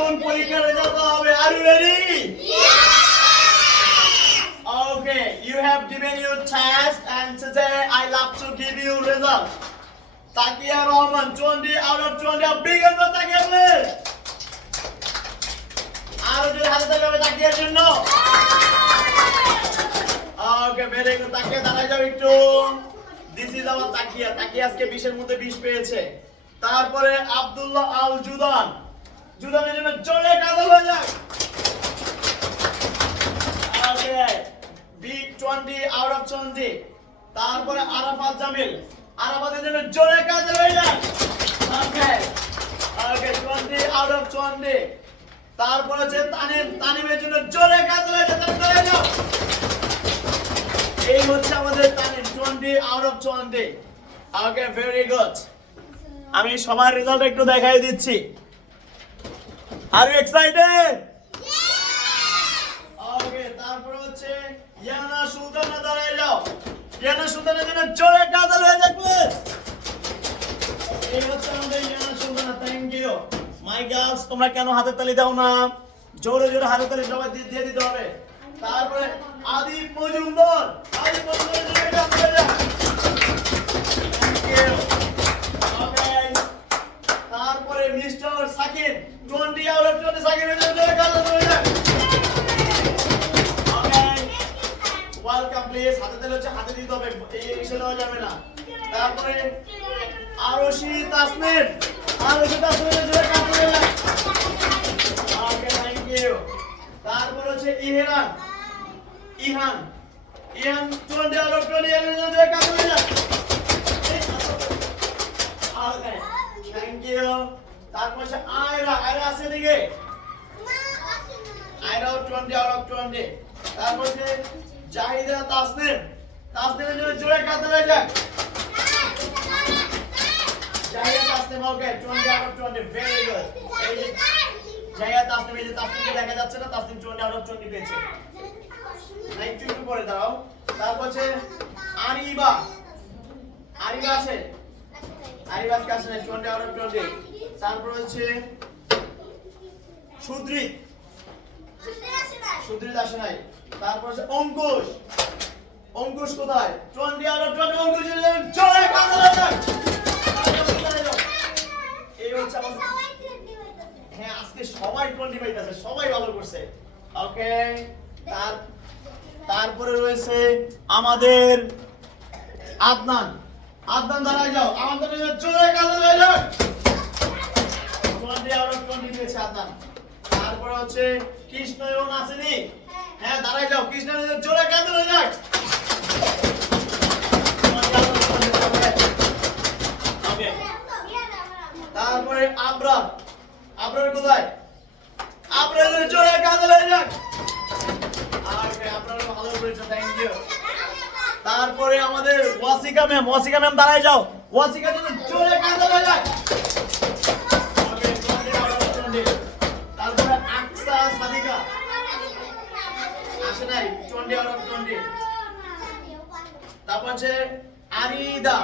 এখন পরীক্ষার রেজাল্ট হবে। Are you ready? Okay, you have given your test and today I love to give you result. Takia Rahman 20 out of 20 big and Takia please. আর যদি হাতে তালি হবে তাকিয়ার জন্য। Okay, very good. তাকিয়া দাঁড়ায় যাও একটু। This is our তাকিয়া। তাকিয়া আজকে 20 এর মধ্যে 20 পেয়েছে। তারপরে আব্দুল্লাহ আল জুদান। জুদানের জন্য জোরে কাজল হয়ে যাক। Okay. Big 20 out of 20. তারপরে আরাফাত জামিল। আরাফাতের জন্য জোরে কাজল হয়ে যাক। Okay. Okay, 20 out of 20. তারপরে যে তানিমের জন্য জোরে কাজল হয়ে যাক। তাড়াতাড়ি যাও। এই হচ্ছে আমাদের Tanim 20 out of 20. Okay, very good. আমি সবার রেজাল্ট একটু দেখাই দিচ্ছি। Are you excited? Okay, তারপর হচ্ছে ইয়ানা সুলতানা দাঁড়ায় যাও। ইয়ানা সুলতানের জন্য জোরে কাজল হয়ে যাক প্লিজ। এই হচ্ছে আমাদের Yana Sultana, thank you. My girls, তোমরা কেন হাতে তালি দাও না? জোরে জোরে হাতে তালি সবাই দিয়ে দিতে হবে। তারপরে আদিব মজুমদার, আদিব মজুমদারের জন্য কাজল হয়ে যাক। Thank you. ওকে, তারপরে মিস্টার সাকিব 20 out of 20 সাকিবের জন্য জোরে কাজল হয়ে যাক। Welcome please. হাতে তালি হচ্ছে হাতে দিতে হবে, এই ইসে দেওয়া যাবে না। তারপরে আরশি তাসনিম, আরশি তাসনিমের জোরে কাজল হয়ে যাক। ওকে, থ্যাংক ইউ। তারপর হচ্ছে ইহান, ইহান 20 out of 20 এর জন্য জোরে কাজল হয়ে যাক। ওকে, থ্যাংক ইউ। তারপর হচ্ছে আয়রা আছে দিকে, আয়রা 20 out of 20। তারপর হচ্ছে জাহিদা তাসনিমের জন্য জোরে কাজল হয়ে যাক। জাহিদা তাসনিম, ওকে 20 out of 20, ভেরি গুড। এই যে জাহিদা তাসনিম, এই যে তাসনিমকে দেখা যাচ্ছে না, তাসনিম 20 out of 20 পেয়েছে। একটু পরে দাঁড়াও। তারপর হচ্ছে আরিবা আছে, আরিবা আজকে আসে নাই, 20 out of 20। তারপর হচ্ছে সুদ্রিত আসে নাই। তারপর হচ্ছে অঙ্কুশ কোথায়? 20 out of 20 অঙ্কুশ জোরে কাজল হয়ে যাক। এই হচ্ছে আমাদের, হ্যাঁ আজকে সবাই 20 পাইতেছে, সবাই ভালো করছে। ওকে, তারপরে রয়েছে আমাদের আদনান দাঁড়ায় যাও। আমাদের জোরে কাজল হয়ে যাক। 20 out of 20 পেয়েছে আদনান। তারপরে হচ্ছে কৃষ্ণ এবং নাসিনী, হ্যাঁ দাঁড়ায় যাও। কৃষ্ণের জোরে কাজল হয়ে যাক। তারপরে আবরার কোথায়? আবরার জোরে কাজল হয়ে যাক। আপনারা ভালো করেছেন, থ্যাংক ইউ। তারপরে আমাদের ওয়াসিকা ম্যাম দাঁড়ায় যাও। ওয়াসিকার জন্য জোরে কাজল হয়ে যাক। তারপরে আকসা সাদিকা আসে নাই, 20 out of 20। তারপর হচ্ছে আরিদা